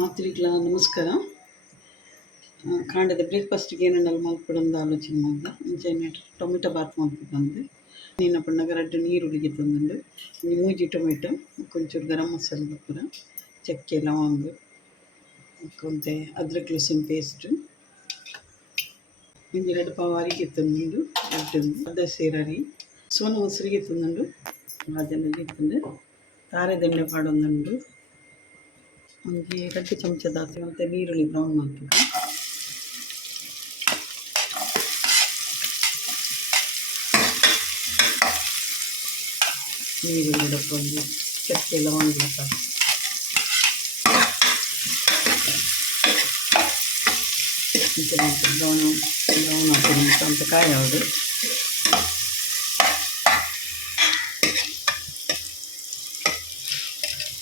ಮಾತ್ರಿಗಳ ನಮಸ್ಕಾರ ಕಾಂಡದ ಬ್ರೇಕ್ಫಾಸ್ಟ್ಗೆ ಏನೇನಲ್ಲಿ ಮಲ್ಕೊಡೋದು ಆಲೋಚನೆ ಮಾಡಿದೆ ಮುಂಚೆ ಟೊಮೆಟೊ ಬಾತ್ ಮಾಡ್ಕೊ ಬಂದೆ ನೀನು ಬಣ್ಣಗರಡ್ಡು ನೀರುಳಿಗೆ ತಂದು ಮೂಜಿ ಟೊಮೆಟೊ ಕೊಂಚೂರು ಗರಂ ಮಸಾಲೆ ಬರ್ತಾರೆ ಚಕ್ಕೆ ಲವಂಗ ಮತ್ತೆ ಅದ್ರಕ್ ಲಸಿನ ಪೇಸ್ಟು ಒಂದು ಎರಡು ಪಾವ ಅರಿಗೆ ತಂದು ಅಡ್ಡು ಅದ ಸೇರಿ ಸೋನು ಮೊಸರಿಗೆ ತಂದು ಅದನ್ನು ತಂದು ತಾರೆ ದಂಡೆ ಪಾಡೊಂದು அஞ்சு கட்டு சமைச்சா தாசி வந்து நீரொலி ப்ரௌன் மாற்றிக்கலாம் நீரொலியில் பொங்கி சட்டியில் வாங்கிக்கலாம் இப்போ நான் ப்ரௌனும் ப்ரௌன் ஆகணும் அந்த காயாவது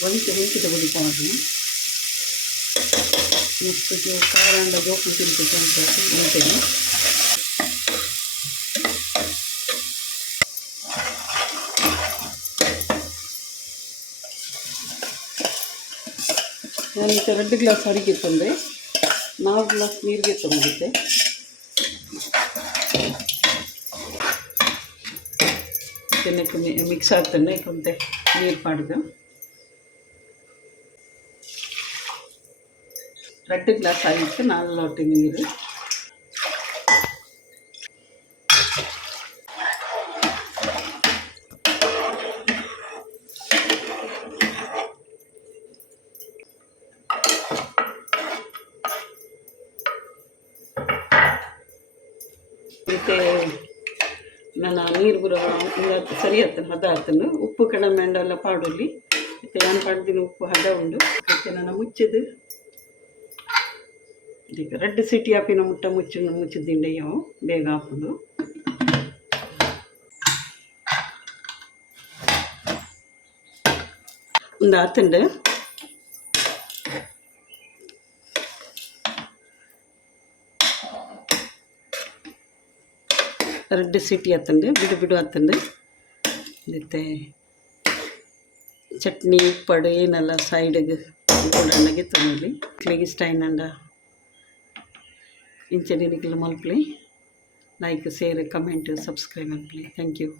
வதக்கி வதக்கிட்டு கொடுப்பாங்க இப்போ காரண்ட கோப்பு திருப்பி கொண்டு தெரியும் நான் இப்போ ரெண்டு கிளாஸ் அடிக்க தந்தேன் நாலு கிளாஸ் நீர்க்க தந்துட்டேன் மிக்ஸ் ஆகுதுன்னு கொண்டேன் நீர் பாடுதான் ಎರಡು ಗ್ಲಾಸ್ ಆಗಿತ್ತು ನಾಲ್ಕು ಲೋಟ ನೀರು ಮತ್ತೆ ನನ್ನ ನೀರು ಬರೋದು ಸರಿ ಆತನ ಹದ ಆಗ್ತದ್ದು ಉಪ್ಪು ಕಣ್ಮ್ಯಾಂಡೆಲ್ಲ ಪಾಡಲಿ ಮತ್ತೆ ನಾನು ಪಾಡ್ತೀನಿ ಉಪ್ಪು ಹದ ಉಂಡು ಮತ್ತೆ ನಾನು ಮುಚ್ಚಿದ್ ಈಗ ರೆಡ್ ಸಿಟಿ ಆಪಿನ ಮುಟ್ಟ ಮುಚ್ಚಿ ಮುಚ್ಚಿದಿಂಡಿ ಅವು ಬೇಗ ಹಾಕೋದು ಒಂದು ಆತಂಡ ರೆಡ್ ಸಿಟಿ ಹತ್ತೆ ಬಿಡು ಬಿಡು ಹಾತಂಡೆ ಮತ್ತು ಚಟ್ನಿ ಉಪ್ಪಡು ಏನೆಲ್ಲ ಸೈಡಿಗೆ ನನಗೆ ತಗೊಳ್ಳಿ ಹೇಗಿಷ್ಟ ಏನಂಡ ఇంచెడి మలుపులే లైక్ షేర్ కమెంట్ సబ్స్క్రైబ్ అనిపి థ్యాంక్ యూ